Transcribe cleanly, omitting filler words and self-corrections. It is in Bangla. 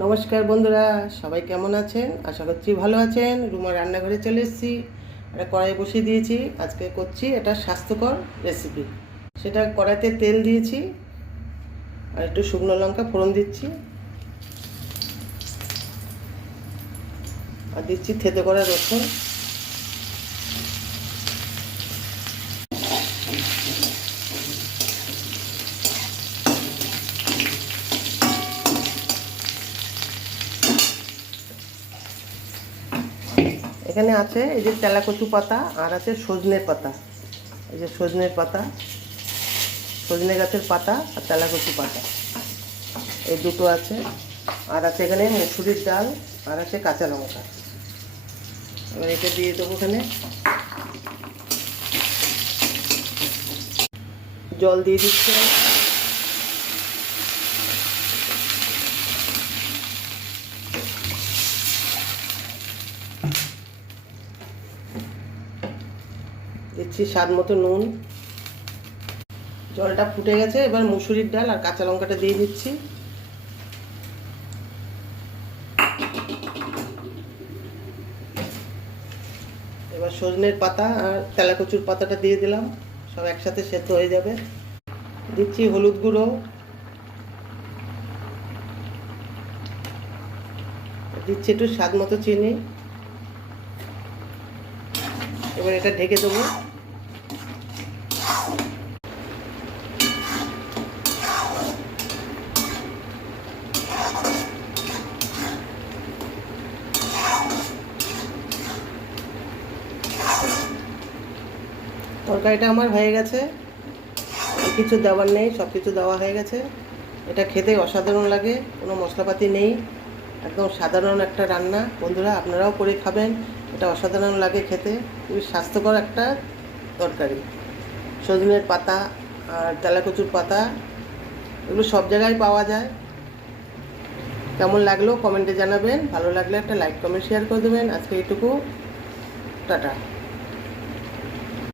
নমস্কার বন্ধুরা, সবাই কেমন আছেন? আশা করছি ভালো আছেন। রুমার রান্নাঘরে চলে এসেছি। একটা কড়াই বসিয়ে দিয়েছি। আজকে করছি এটা স্বাস্থ্যকর রেসিপি। সেটা কড়াইতে তেল দিয়েছি আর একটু শুকনো লঙ্কা ফোড়ন দিচ্ছি আর দিচ্ছি থেতো করা রসুন। এখানে আছে এই যে তেলাকচু পাতা আর আছে সজনের পাতা। এই যে সজনের পাতা, সজনে গাছের পাতা আর তেলাকচু পাতা, এই দুটো আছে। আর আছে এখানে মসুরির ডাল আর আছে কাঁচা লঙ্কা। এবার এটা দিয়ে দেবো। এখানে জল দিয়ে দিচ্ছি। দিচ্ছি স্বাদ মতো নুন। জলটা ফুটে গেছে, এবার মুসুরির ডাল আর কাঁচা লঙ্কাটা দিয়ে দিচ্ছি। এবার সজনের পাতা আর তেলাকচুর পাতাটা দিয়ে দিলাম, সব একসাথে সেদ্ধ হয়ে যাবে। দিচ্ছি হলুদ গুঁড়ো, দিচ্ছি একটু স্বাদ মতো চিনি। এবার এটা ঢেকে দেবো। তরকারিটা আমার হয়ে গেছে, কিছু দেওয়ার নেই, সব কিছু দেওয়া হয়ে গেছে। এটা খেতে অসাধারণ লাগে, কোনো মশলাপাতি নেই, একদম সাধারণ একটা রান্না। বন্ধুরা আপনারাও করে খাবেন, এটা অসাধারণ লাগে খেতে। খুবই স্বাস্থ্যকর একটা তরকারি। সজনের পাতা আর তেলাকচুর পাতা এগুলো সব জায়গায় পাওয়া যায়। কেমন লাগলো কমেন্টে জানাবেন। ভালো লাগলে একটা লাইক কমেন্ট শেয়ার করে দেবেন। আজকে এইটুকু, টাটা।